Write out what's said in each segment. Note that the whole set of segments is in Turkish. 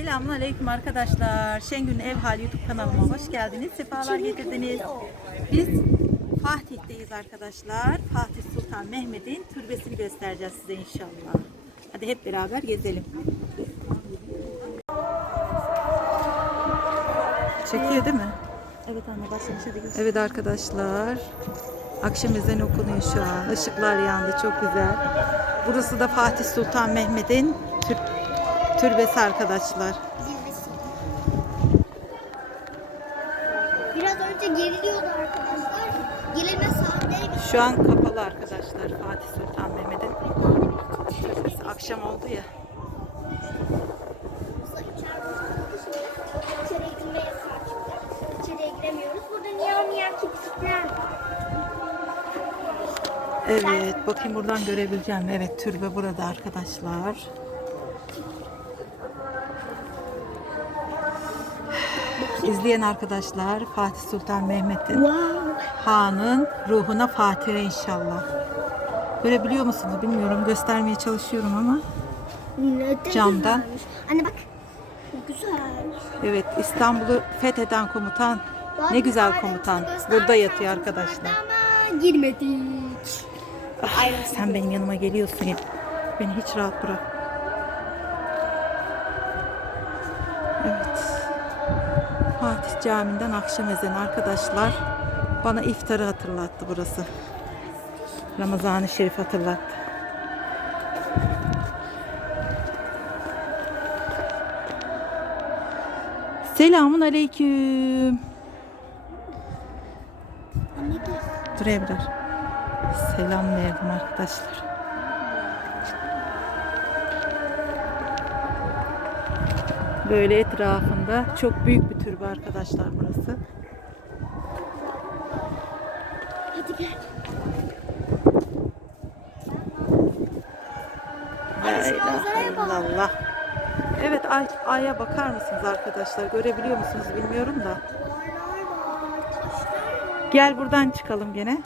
Selamun Aleyküm arkadaşlar. Şengül'ün Ev Hali YouTube kanalıma hoş geldiniz. Sefalar getirdiniz. Biz Fatih'teyiz arkadaşlar. Fatih Sultan Mehmet'in türbesini göstereceğiz size inşallah. Hadi hep beraber gezelim. Çekiyor değil mi? Evet anne başlamış hadi göster. Evet arkadaşlar. Akşam ezanı okunuyor şu an. Işıklar yandı çok güzel. Burası da Fatih Sultan Mehmet'in tür- türbesi arkadaşlar. Biraz önce geriliyordu arkadaşlar. Gelene saatleri bir Şu an kapalı arkadaşlar Fatih Sultan Mehmet'in türbesi. Akşam oldu ya. Var. Evet bakayım buradan görebileceğim. Evet türbe burada arkadaşlar. İzleyen arkadaşlar Fatih Sultan Mehmet'in Wow. Han'ın ruhuna Fatiha inşallah. Görebiliyor musunuz bilmiyorum. Göstermeye çalışıyorum ama. Ne de Camdan. güzelmiş. Anne bak. Ne güzel. Evet İstanbul'u fetheden komutan. Bak, Ne güzel komutan. Burada yatıyor arkadaşlar. Ama girmedik. Ah, sen benim yanıma geliyorsun ya. Beni hiç rahat bırak. Evet. Fatih Camii'nden akşam ezanı arkadaşlar. Bana iftarı hatırlattı burası. Ramazan-ı Şerif hatırlattı. Selamun aleyküm. Dur Ebrar. Selam verdim arkadaşlar. Böyle etrafında çok büyük bir türbe arkadaşlar burası. Hadi gel. İllallah. Evet ay, aya bakar mısınız arkadaşlar? Görebiliyor musunuz bilmiyorum da. Gel buradan çıkalım gene.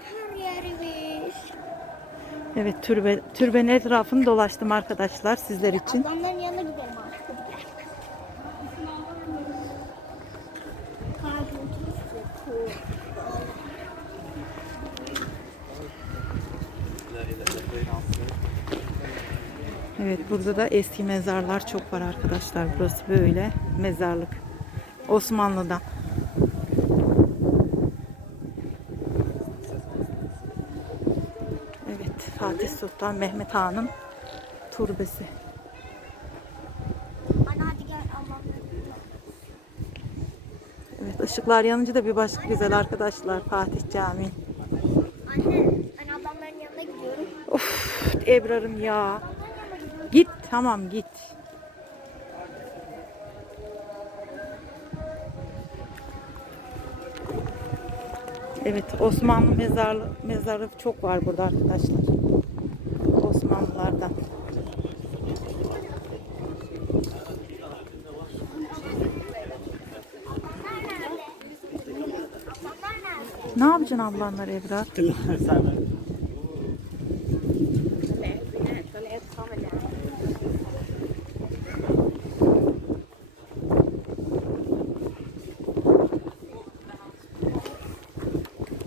Evet türbe türbenin etrafını dolaştım arkadaşlar sizler için. Ablamların yanına gidelim artık. Evet burada da eski mezarlar çok var arkadaşlar. Burası böyle mezarlık. Osmanlı'dan. Evet Fatih Sultan Mehmet Han'ın turbesi. Anne hadi gel ablamların Evet ışıklar yanınca da bir başka güzel arkadaşlar Fatih Camii. Anne, ben ablamların yanına gidiyorum. Of Ebrar'ım ya. Git tamam git. Evet Osmanlı mezarlı mezarı çok var burada arkadaşlar. Osmanlılardan. Ne yapacaksın ablanlar Ebrar?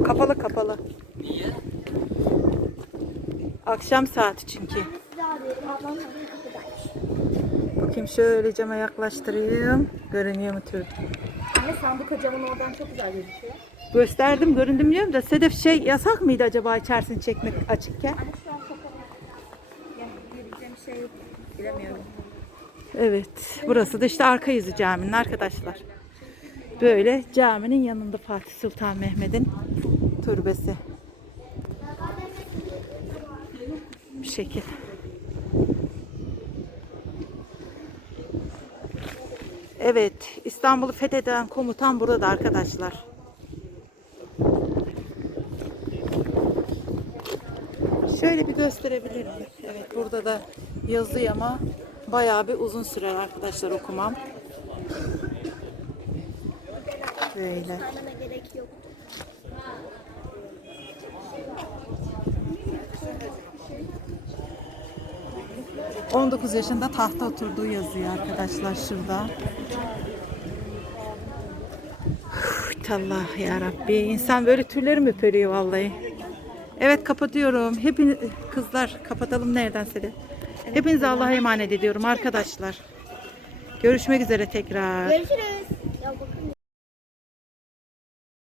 Kapalı kapalı. Niye? Akşam saati çünkü. Bakayım şöyle cama yaklaştırayım. Görünüyor mu tür? Anne sandık camın oradan çok güzel gözüküyor. Gösterdim göründüm diyorum da Sedef şey yasak mıydı acaba içerisini çekmek açıkken? Şu an şey yok. Evet. Burası da işte arka yüzü caminin arkadaşlar. Böyle caminin yanında Fatih Sultan Mehmet'in türbesi. Bu şekil. Evet, İstanbul'u fetheden komutan burada arkadaşlar. Şöyle bir gösterebilirim. Evet, burada da yazıyor ama bayağı bir uzun sürer arkadaşlar okumam. Böyle. Anneme gerek yok. 19 yaşında tahta oturduğu yazıyor arkadaşlar şurada. Allah ya Rabbi. İnsan böyle tüyleri mi öperiyor vallahi. Evet kapatıyorum. Hepiniz kızlar kapatalım neredense de. Hepinize Allah'a emanet ediyorum arkadaşlar. Görüşmek üzere tekrar. Görüşürüz.